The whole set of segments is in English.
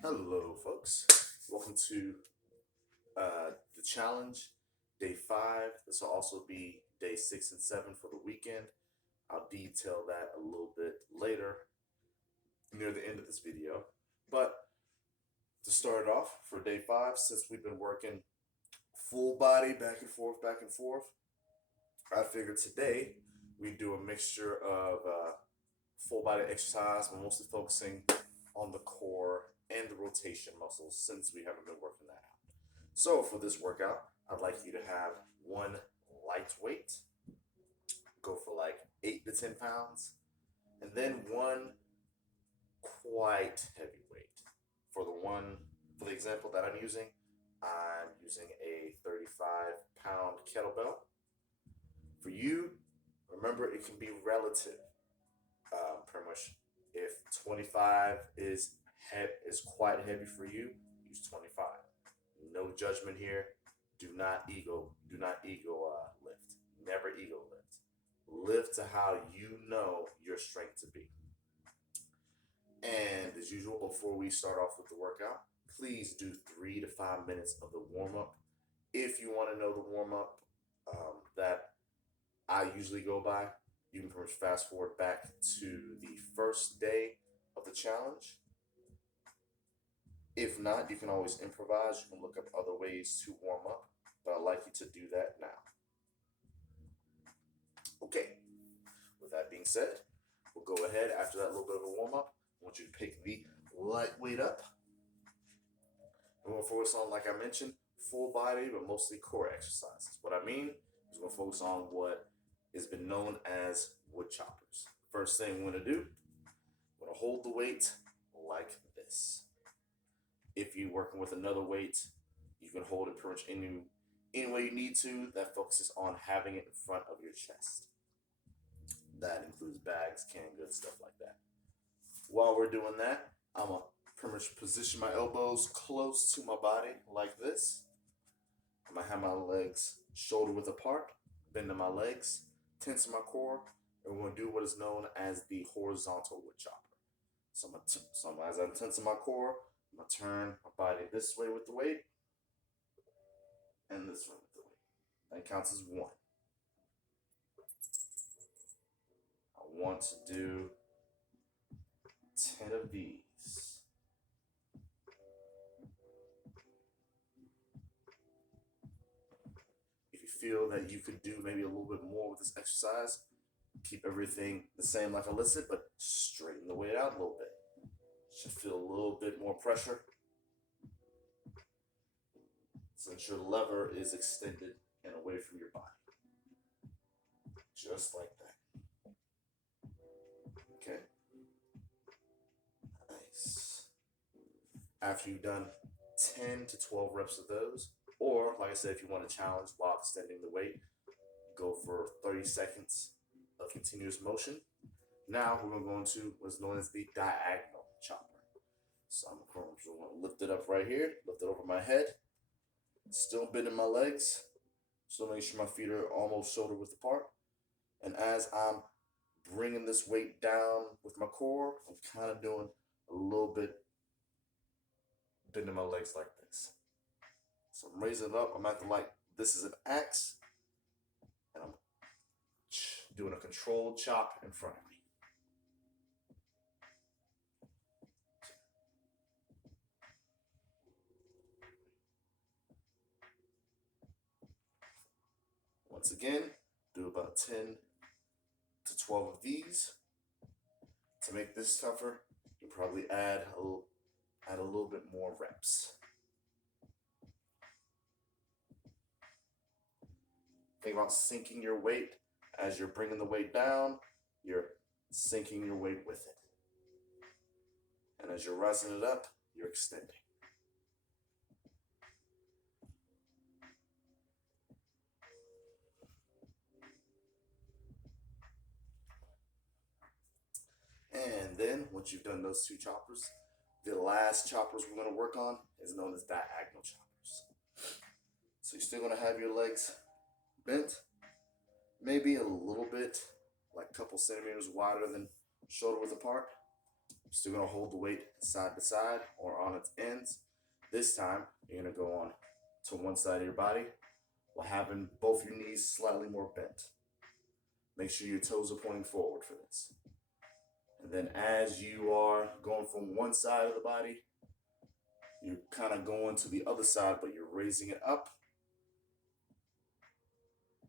Hello, folks. Welcome to the challenge, day 5. This will also be day 6 and 7 for the weekend. I'll detail that a little bit later near the end of this video. But to start it off for day 5, since we've been working full body back and forth, I figured today we do a mixture of full body exercise. We're mostly focusing on the core and the rotation muscles since we haven't been working that out. So for this workout, I'd like you to have one lightweight, go for like 8 to 10 pounds, and then one quite heavyweight. For the example that I'm using a 35-pound kettlebell. For you, remember it can be relative. Pretty much, if 25 is quite heavy for you, use 25. No judgment here. Do not ego lift. Never ego lift. Lift to how you know your strength to be. And as usual, before we start off with the workout, please do 3 to 5 minutes of the warm up. If you want to know the warm up that I usually go by, you can pretty much fast forward back to the first day of the challenge. If not, you can always improvise. You can look up other ways to warm up, but I'd like you to do that now. Okay, with that being said, we'll go ahead after that little bit of a warm up. I want you to pick the lightweight up. We're going to focus on, like I mentioned, full body, but mostly core exercises. What I mean is we're going to focus on what has been known as wood choppers. First thing we're going to do, we're going to hold the weight like this. If you're working with another weight, you can hold it pretty much any way you need to. That focuses on having it in front of your chest. That includes bags, canned goods, stuff like that. While we're doing that, I'm going to pretty much position my elbows close to my body like this. I'm going to have my legs shoulder width apart, bending my legs, tensing my core, and we're going to do what is known as the horizontal wood chopper. So as I'm tensing my core, I'm going to turn my body this way with the weight and this way with the weight. That counts as 1. I want to do 10 of these. If you feel that you could do maybe a little bit more with this exercise, keep everything the same like I listed, but straighten the weight out a little bit. Should feel a little bit more pressure since your lever is extended and away from your body. Just like that. Okay. Nice. After you've done 10 to 12 reps of those, or like I said, if you want to challenge while extending the weight, go for 30 seconds of continuous motion. Now we're going to go into what's known as the diagonal chopper. So I'm going to lift it up right here, lift it over my head, still bending my legs, still making sure my feet are almost shoulder width apart. And as I'm bringing this weight down with my core, I'm kind of doing a little bit, bending my legs like this. So I'm raising it up. I'm acting like this is an axe, and I'm doing a controlled chop in front of me. Once again, do about 10 to 12 of these. To make this tougher, you probably add a little bit more reps. Think about sinking your weight. As you're bringing the weight down, you're sinking your weight with it. And as you're rising it up, you're extending. And then, once you've done those 2 choppers, the last choppers we're going to work on is known as diagonal choppers. So you're still going to have your legs bent, maybe a little bit, like a couple centimeters wider than shoulder width apart. Still gonna hold the weight side to side or on its ends. This time, you're gonna go on to one side of your body while having both your knees slightly more bent. Make sure your toes are pointing forward for this. And then as you are going from one side of the body, you're kind of going to the other side, but you're raising it up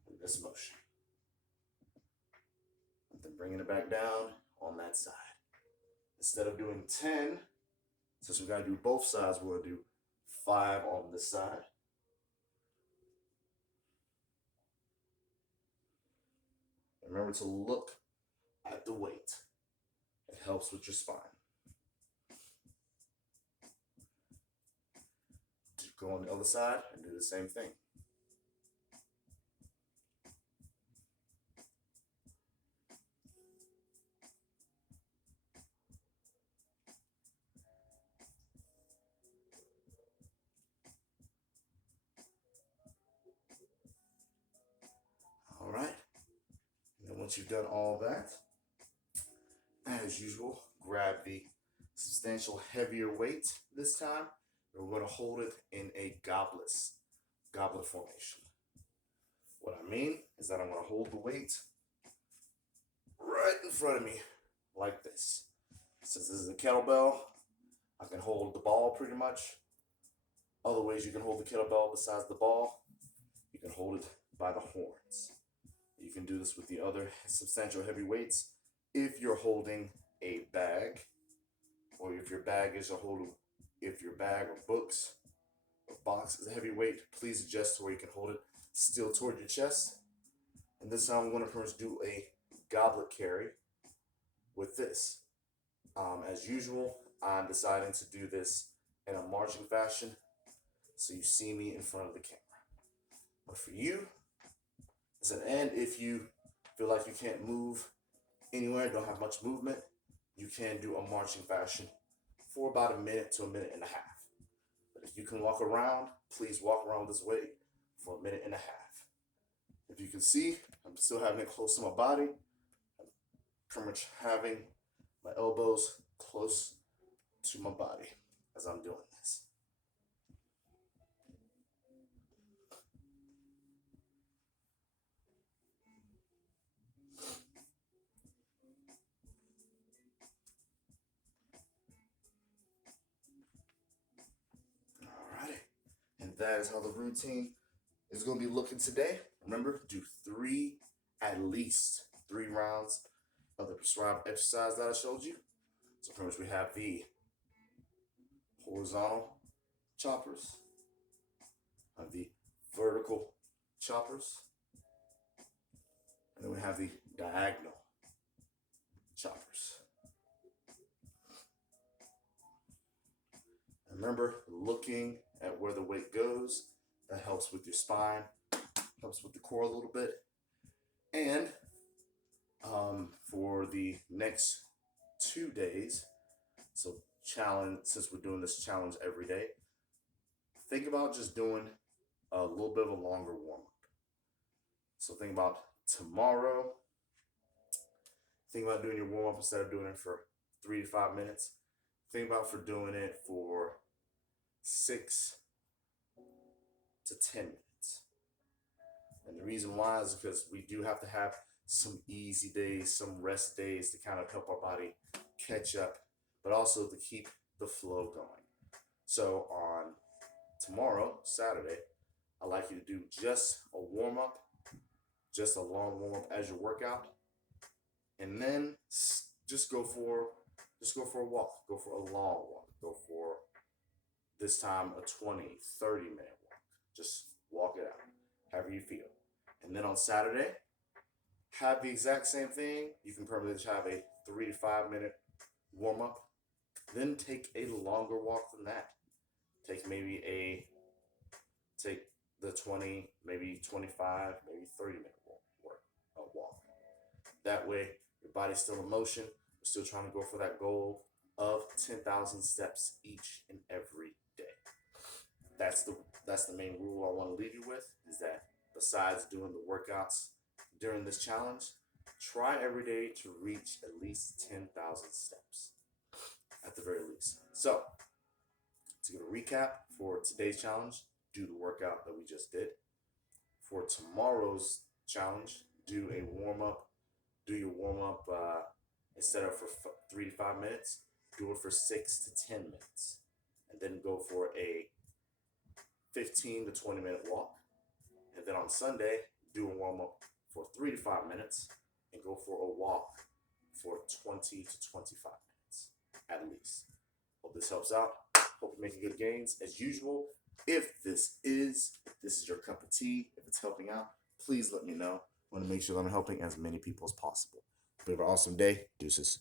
in this motion. And then bringing it back down on that side. Instead of doing 10, since we gotta do both sides, we're gonna do 5 on this side. Remember to look at the weight. It helps with your spine. Go on the other side and do the same thing. All right. And then once you've done all that, as usual, grab the substantial heavier weight this time. We're going to hold it in a goblet formation. What I mean is that I'm going to hold the weight right in front of me like this. Since this is a kettlebell, I can hold the ball pretty much. Other ways you can hold the kettlebell besides the ball, you can hold it by the horns. You can do this with the other substantial heavy weights. If you're holding a bag, or if your bag or books or box is a heavy weight, please adjust to where you can hold it still toward your chest. And this time I'm going to pretty much do a goblet carry with this. As usual, I'm deciding to do this in a marching fashion, so you see me in front of the camera. But for you, as an end, if you feel like you can't move anywhere, don't have much movement, you can do a marching fashion for about a minute to a minute and a half. But if you can walk around, please walk around this way for a minute and a half. If you can see, I'm still having it close to my body. I'm pretty much having my elbows close to my body as I'm doing this. Alrighty, and that is how the routine is going to be looking today. Remember, do at least three rounds of the prescribed exercise that I showed you. So pretty much we have the horizontal choppers, have the vertical choppers, and then we have the diagonal choppers. And remember, looking at where the weight goes, that helps with your spine, helps with the core a little bit. And for the next 2 days, so challenge, since we're doing this challenge every day, think about just doing a little bit of a longer warm-up. So think about tomorrow, think about doing your warm-up instead of doing it for 3 to 5 minutes. Think about for doing it for 6 to 10 minutes. And the reason why is because we do have to have some easy days, some rest days to kind of help our body catch up, but also to keep the flow going. So on tomorrow, Saturday, I'd like you to do just a warm-up, just a long warm-up as your workout, and then just go for a walk, go for a long walk, go for this time a 20, 30-minute walk. Just walk it out, however you feel. And then on Saturday, have the exact same thing. You can probably just have a 3 to 5 minute warm up. Then take a longer walk than that. Take the 20, maybe 25, maybe 30-minute walk. That way, your body's still in motion. We're still trying to go for that goal of 10,000 steps each and every day. That's the main rule I want to leave you with, is that besides doing the workouts during this challenge, try every day to reach at least 10,000 steps. at the very least. So to give a recap for today's challenge, do the workout that we just did. For tomorrow's challenge, do a warm up. Do your warm up instead of for 3 to 5 minutes, do it for 6 to 10 minutes, and then go for a 15 to 20 minute walk. And then on Sunday, do a warm up for 3 to 5 minutes and go for a walk for 20 to 25 minutes at least. Hope this helps out. Hope you're making good gains as usual. If this is your cup of tea, if it's helping out, please let me know. I want to make sure that I'm helping as many people as possible. Hope you have an awesome day. Deuces.